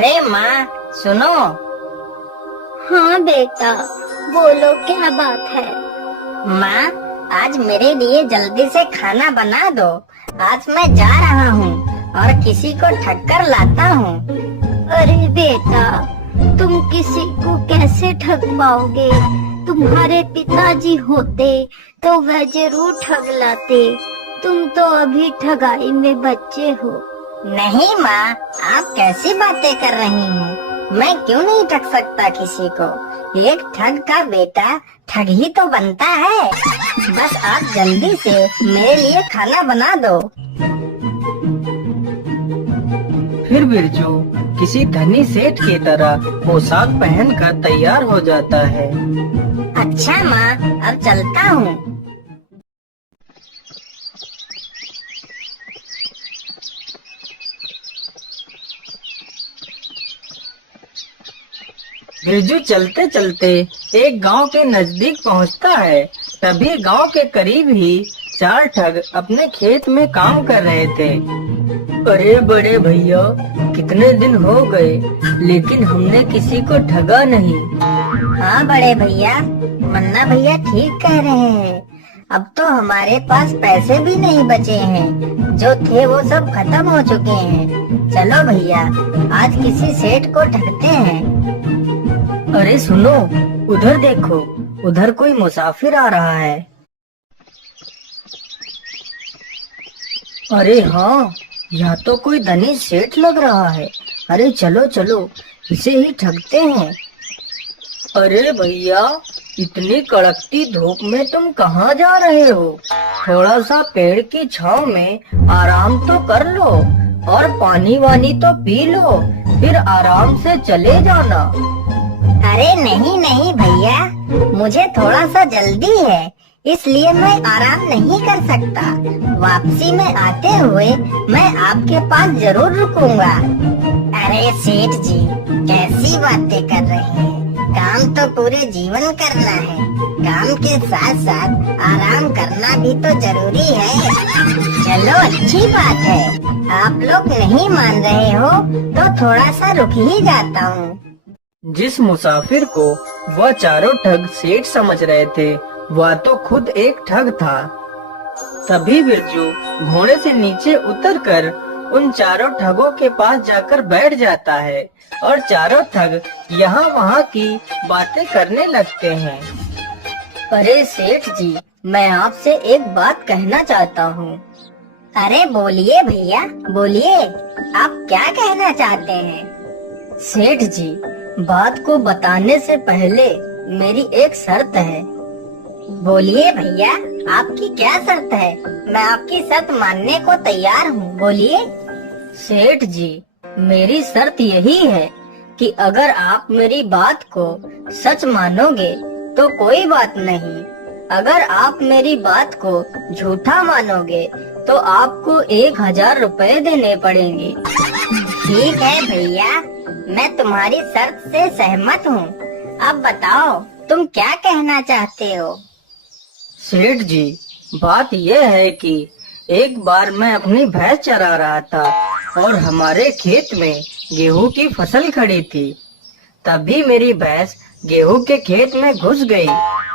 अरे माँ सुनो। हाँ बेटा, बोलो क्या बात है। माँ आज मेरे लिए जल्दी से खाना बना दो। आज मैं जा रहा हूँ और किसी को ठग कर लाता हूँ। अरे बेटा, तुम किसी को कैसे ठग पाओगे? तुम्हारे पिताजी होते तो वह जरूर ठग लाते। तुम तो अभी ठगाई में बच्चे हो। नहीं माँ, आप कैसी बातें कर रही हैं? मैं क्यों नहीं ठग सकता किसी को? एक ठग का बेटा ठग ही तो बनता है। बस आप जल्दी से मेरे लिए खाना बना दो। फिर बिरजू किसी धनी सेठ की तरह पोशाक पहनकर तैयार हो जाता है। अच्छा माँ, अब चलता हूँ। बिरजू चलते चलते एक गांव के नजदीक पहुंचता है। तभी गांव के करीब ही चार ठग अपने खेत में काम कर रहे थे। अरे बड़े भैया, कितने दिन हो गए लेकिन हमने किसी को ठगा नहीं। हाँ बड़े भैया, मन्ना भैया ठीक कह रहे हैं। अब तो हमारे पास पैसे भी नहीं बचे हैं। जो थे वो सब खत्म हो चुके हैं। चलो भैया, आज किसी सेठ को ठगते हैं। अरे सुनो, उधर देखो, उधर कोई मुसाफिर आ रहा है। अरे हाँ, यह तो कोई धनी सेठ लग रहा है। अरे चलो चलो, इसे ही ठगते हैं। अरे भैया, इतनी कड़कती धूप में तुम कहाँ जा रहे हो? थोड़ा सा पेड़ की छांव में आराम तो कर लो और पानी वानी तो पी लो, फिर आराम से चले जाना। अरे नहीं नहीं भैया, मुझे थोड़ा सा जल्दी है, इसलिए मैं आराम नहीं कर सकता। वापसी में आते हुए मैं आपके पास जरूर रुकूंगा। अरे सेठ जी, कैसी बातें कर रहे हैं? काम तो पूरे जीवन करना है। काम के साथ साथ आराम करना भी तो जरूरी है। चलो अच्छी बात है, आप लोग नहीं मान रहे हो तो थोड़ा सा रुक ही जाता हूँ। जिस मुसाफिर को वह चारों ठग सेठ समझ रहे थे, वह तो खुद एक ठग था। तभी बिरजू घोड़े से नीचे उतरकर उन चारों ठगों के पास जाकर बैठ जाता है और चारों ठग यहाँ वहाँ की बातें करने लगते हैं। अरे सेठ जी, मैं आपसे एक बात कहना चाहता हूँ। अरे बोलिए भैया, बोलिए, आप क्या कहना चाहते हैं? सेठ जी, बात को बताने से पहले मेरी एक शर्त है। बोलिए भैया, आपकी क्या शर्त है? मैं आपकी शर्त मानने को तैयार हूँ, बोलिए। सेठ जी, मेरी शर्त यही है कि अगर आप मेरी बात को सच मानोगे तो कोई बात नहीं। अगर आप मेरी बात को झूठा मानोगे तो आपको 1000 रुपए देने पड़ेंगे। ठीक है भैया, मैं तुम्हारी शर्त से सहमत हूँ। अब बताओ, तुम क्या कहना चाहते हो? सेठ जी, बात यह है कि एक बार मैं अपनी भैंस चरा रहा था और हमारे खेत में गेहूं की फसल खड़ी थी। तभी मेरी भैंस गेहूं के खेत में घुस गई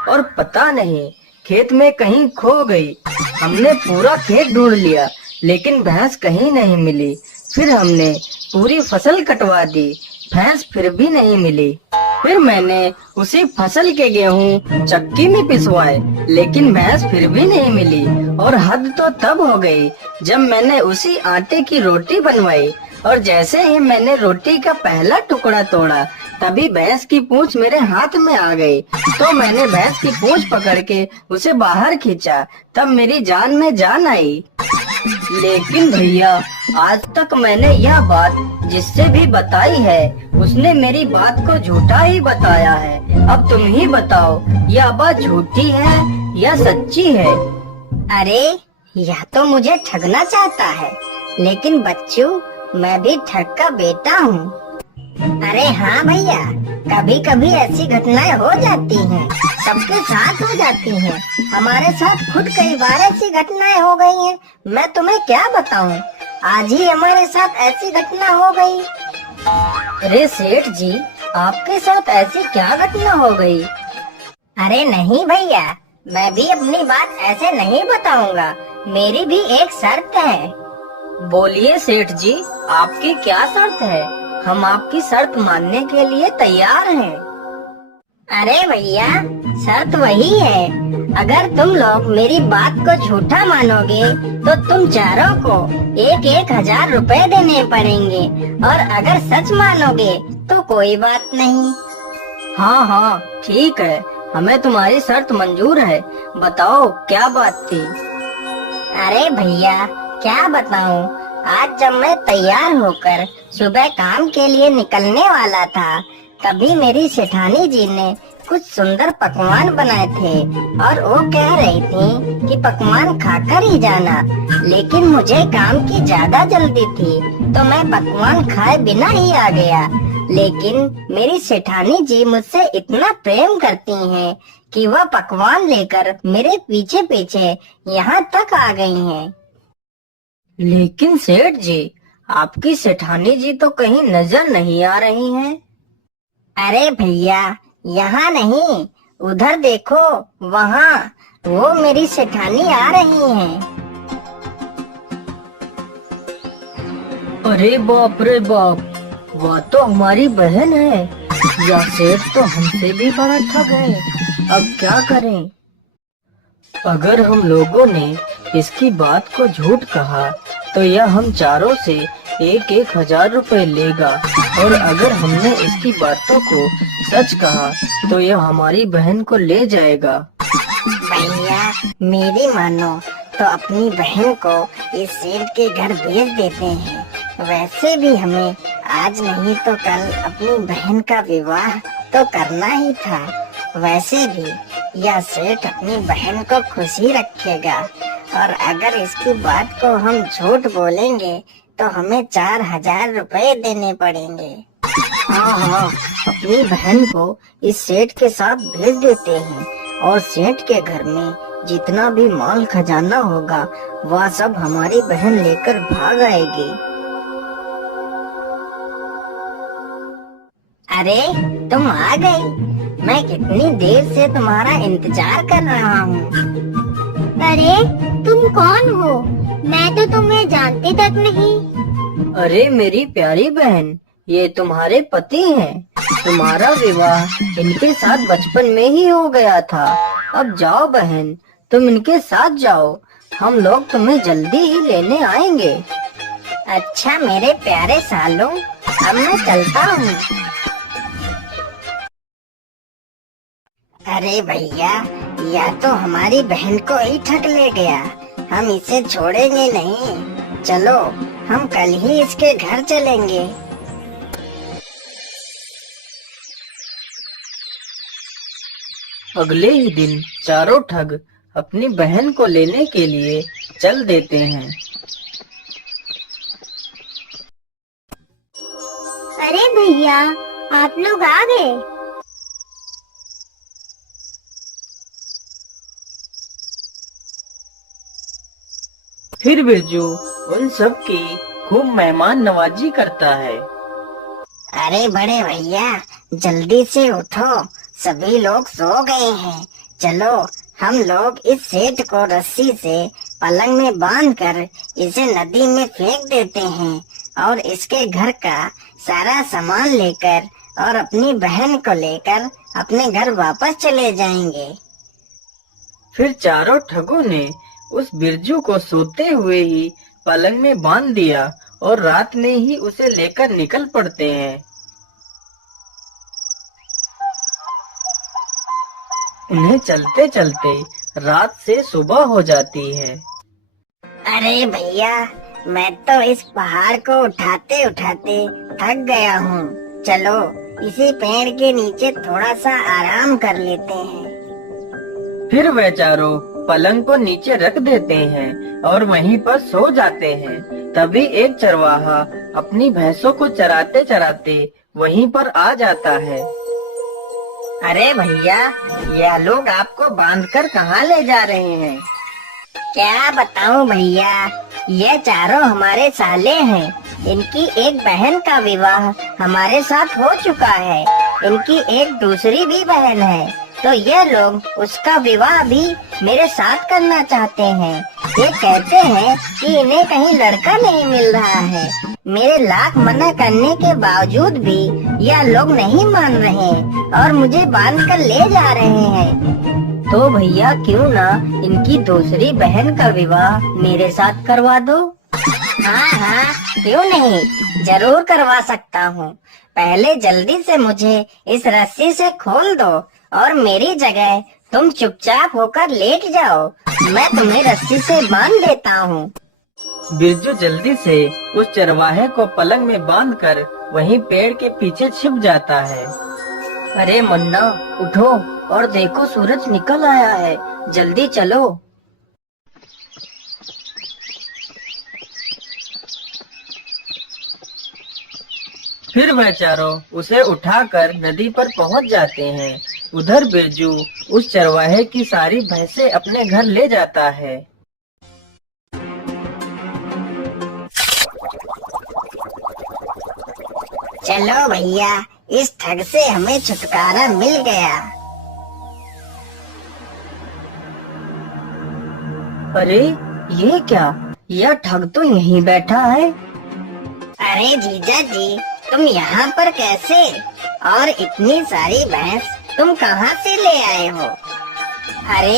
और पता नहीं खेत में कहीं खो गई। हमने पूरा खेत ढूंढ लिया लेकिन भैंस कहीं नहीं मिली। फिर हमने पूरी फसल कटवा दी, भैंस फिर भी नहीं मिली। फिर मैंने उसी फसल के गेहूं चक्की में पिसवाए लेकिन भैंस फिर भी नहीं मिली। और हद तो तब हो गई जब मैंने उसी आटे की रोटी बनवाई और जैसे ही मैंने रोटी का पहला टुकड़ा तोड़ा तभी भैंस की पूंछ मेरे हाथ में आ गई। तो मैंने भैंस की पूंछ पकड़ के उसे बाहर खींचा, तब मेरी जान में जान आई। लेकिन भैया, आज तक मैंने यह बात जिससे भी बताई है उसने मेरी बात को झूठा ही बताया है। अब तुम ही बताओ, यह बात झूठी है या सच्ची है? अरे यह तो मुझे ठगना चाहता है, लेकिन बच्चू, मैं भी ठग का बेटा हूँ। अरे हाँ भैया, कभी कभी ऐसी घटनाएं हो जाती हैं, सबके साथ हो जाती हैं। हमारे साथ खुद कई बार ऐसी घटनाएं हो गई हैं। मैं तुम्हें क्या बताऊं, आज ही हमारे साथ ऐसी घटना हो गई। अरे सेठ जी, आपके साथ ऐसी क्या घटना हो गई? अरे नहीं भैया, मैं भी अपनी बात ऐसे नहीं बताऊंगा। मेरी भी एक शर्त है। बोलिए सेठ जी, आपकी क्या शर्त है? हम आपकी शर्त मानने के लिए तैयार हैं। अरे भैया, शर्त वही है, अगर तुम लोग मेरी बात को झूठा मानोगे तो तुम चारों को 1,000 रुपए देने पड़ेंगे, और अगर सच मानोगे तो कोई बात नहीं। हाँ हाँ ठीक है, हमें तुम्हारी शर्त मंजूर है। बताओ क्या बात थी? अरे भैया, क्या बताऊं, आज जब मैं तैयार होकर सुबह काम के लिए निकलने वाला था, तभी मेरी सेठानी जी ने कुछ सुंदर पकवान बनाए थे और वो कह रही थी कि पकवान खाकर ही जाना। लेकिन मुझे काम की ज्यादा जल्दी थी तो मैं पकवान खाए बिना ही आ गया। लेकिन मेरी सेठानी जी मुझसे इतना प्रेम करती हैं कि वह पकवान लेकर मेरे पीछे पीछे यहाँ तक आ गई हैं। लेकिन सेठ जी, आपकी सेठानी जी तो कहीं नजर नहीं आ रही हैं। अरे भैया, यहाँ नहीं, उधर देखो, वहाँ वो मेरी सेठानी आ रही हैं। अरे बाप रे बाप, वह तो हमारी बहन है। या सेठ तो हमसे भी बड़ा ठग है। अब क्या करें? अगर हम लोगों ने इसकी बात को झूठ कहा तो यह हम चारों से 1,000 रुपए लेगा, और अगर हमने इसकी बातों को सच कहा तो यह हमारी बहन को ले जाएगा। भैया, मेरी मानो तो अपनी बहन को इस सेठ के घर भेज देते हैं। वैसे भी हमें आज नहीं तो कल अपनी बहन का विवाह तो करना ही था। वैसे भी यह सेठ अपनी बहन को खुशी रखेगा, और अगर इसकी बात को हम झूठ बोलेंगे तो हमें 4,000 रुपए देने पड़ेंगे। हाँ हाँ, अपनी बहन को इस सेठ के साथ भेज देते हैं, और सेठ के घर में जितना भी माल खजाना होगा वह सब हमारी बहन लेकर भाग आएगी। अरे तुम आ गई, मैं कितनी देर से तुम्हारा इंतजार कर रहा हूँ। अरे तुम कौन हो? मैं तो तुम्हें जानती तक नहीं। अरे मेरी प्यारी बहन, ये तुम्हारे पति हैं। तुम्हारा विवाह इनके साथ बचपन में ही हो गया था। अब जाओ बहन, तुम इनके साथ जाओ, हम लोग तुम्हें जल्दी ही लेने आएंगे। अच्छा मेरे प्यारे सालों, अब मैं चलता हूँ। अरे भैया, या तो हमारी बहन को ही ठग ले गया, हम इसे छोड़ेंगे नहीं। चलो हम कल ही इसके घर चलेंगे। अगले ही दिन चारों ठग अपनी बहन को लेने के लिए चल देते हैं। अरे भैया, आप लोग आ गए। फिर बिरजू उन सब की खूब मेहमान नवाजी करता है। अरे बड़े भैया, जल्दी से उठो, सभी लोग सो गए हैं। चलो हम लोग इस सेठ को रस्सी से पलंग में बांधकर इसे नदी में फेंक देते हैं, और इसके घर का सारा सामान लेकर और अपनी बहन को लेकर अपने घर वापस चले जाएंगे। फिर चारों ठगों ने उस बिरजू को सोते हुए ही पलंग में बांध दिया, और रात में ही उसे लेकर निकल पड़ते हैं। उन्हें चलते चलते रात से सुबह हो जाती है। अरे भैया, मैं तो इस पहाड़ को उठाते उठाते थक गया हूँ। चलो इसी पेड़ के नीचे थोड़ा सा आराम कर लेते हैं। फिर वे चारों पलंग को नीचे रख देते हैं और वहीं पर सो जाते हैं। तभी एक चरवाहा अपनी भैंसों को चराते चराते वहीं पर आ जाता है। अरे भैया, यह लोग आपको बांधकर कहाँ ले जा रहे हैं? क्या बताऊं भैया, ये चारों हमारे साले हैं। इनकी एक बहन का विवाह हमारे साथ हो चुका है। इनकी एक दूसरी भी बहन है, तो ये लोग उसका विवाह भी मेरे साथ करना चाहते हैं। ये कहते हैं कि इन्हें कहीं लड़का नहीं मिल रहा है। मेरे लाख मना करने के बावजूद भी यह लोग नहीं मान रहे और मुझे बांध कर ले जा रहे हैं। तो भैया क्यों ना इनकी दूसरी बहन का विवाह मेरे साथ करवा दो। हाँ हाँ, क्यों नहीं, जरूर करवा सकता हूँ। पहले जल्दी से मुझे इस रस्सी से खोल दो और मेरी जगह तुम चुपचाप होकर लेट जाओ। मैं तुम्हें रस्सी से बांध देता हूँ। बिरजू जल्दी से उस चरवाहे को पलंग में बांधकर वहीं पेड़ के पीछे छिप जाता है। अरे मुन्ना, उठो और देखो, सूरज निकल आया है, जल्दी चलो। फिर वह चारों उसे उठाकर नदी पर पहुंच जाते हैं। उधर बिरजू उस चरवाहे की सारी भैंसें अपने घर ले जाता है। चलो भैया, इस ठग से हमें छुटकारा मिल गया। अरे ये क्या, यह ठग तो यहीं बैठा है। अरे जीजा जी, तुम यहाँ पर कैसे? और इतनी सारी भैंस तुम कहाँ से ले आए हो? अरे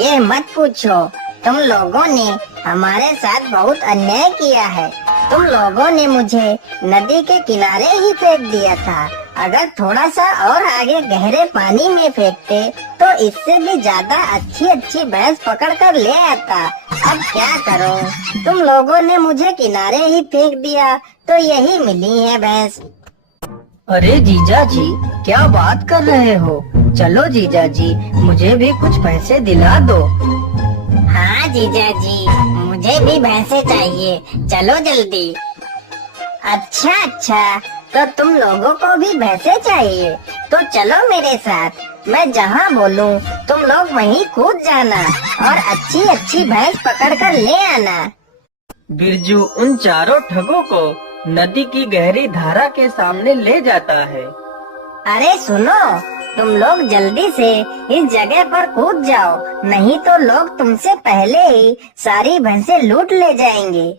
ये मत पूछो, तुम लोगों ने हमारे साथ बहुत अन्याय किया है। तुम लोगों ने मुझे नदी के किनारे ही फेंक दिया था। अगर थोड़ा सा और आगे गहरे पानी में फेंकते तो इससे भी ज्यादा अच्छी अच्छी भैंस पकड़ कर ले आता। अब क्या करो, तुम लोगों ने मुझे किनारे ही फेंक दिया तो यही मिली है भैंस। अरे जीजा जी, क्या बात कर रहे हो? चलो जीजा जी, मुझे भी कुछ पैसे दिला दो। हाँ जीजा जी, मुझे भी भैंसे चाहिए, चलो जल्दी। अच्छा, तो तुम लोगों को भी भैंसे चाहिए, तो चलो मेरे साथ। मैं जहाँ बोलूँ तुम लोग वहीं कूद जाना और अच्छी अच्छी भैंस पकड़ कर ले आना। बिरजू उन चारों ठगों को नदी की गहरी धारा के सामने ले जाता है। अरे सुनो, तुम लोग जल्दी से इस जगह पर कूद जाओ, नहीं तो लोग तुमसे पहले ही सारी भैंसें लूट ले जाएंगे।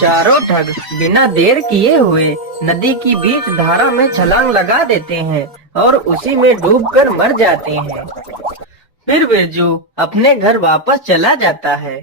चारों ठग बिना देर किए हुए नदी की बीच धारा में छलांग लगा देते हैं और उसी में डूबकर मर जाते हैं। फिर बिरजू अपने घर वापस चला जाता है।